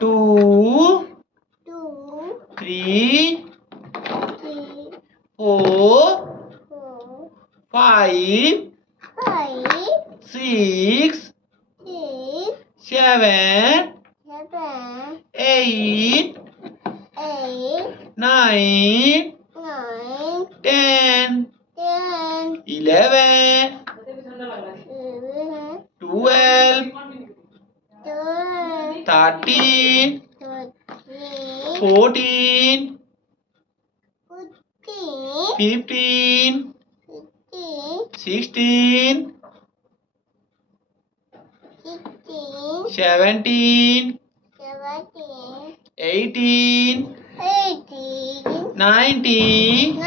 2, 3, 4, 5, 6, 7, 8, 9, 10, 11, 12, 13, 14, 15, 16, 17, 18, 19,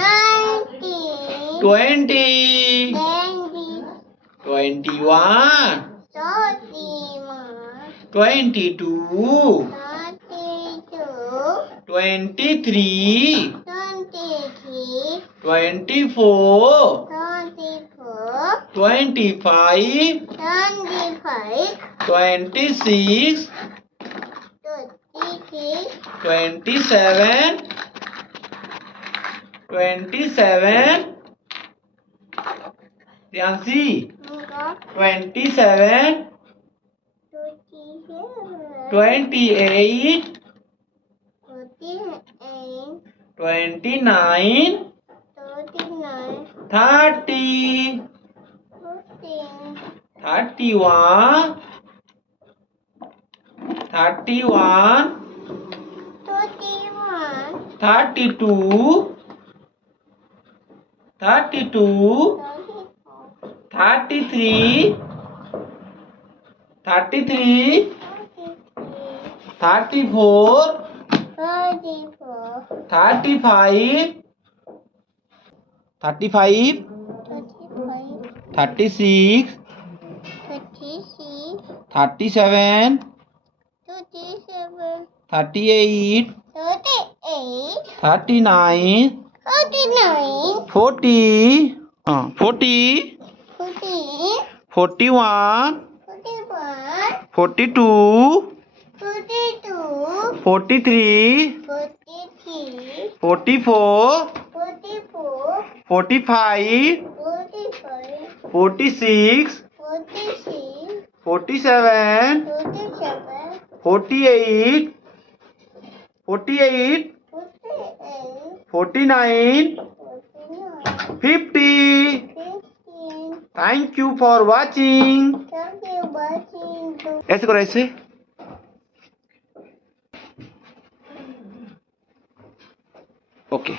20, 21, 22, 23, 24, 25, 26, 27, 27, Riyanshi, 27, 28, 29, 30, 31, 31, 32, 32, 33, 33, 34, 35, 35, 36, 37, 38, 39, 40, 40, 41, 42, 43, 44, 45, 46, 47, 48, 48, 49, 50. Thank you for watching. ऐसे करो ऐसे. Okay.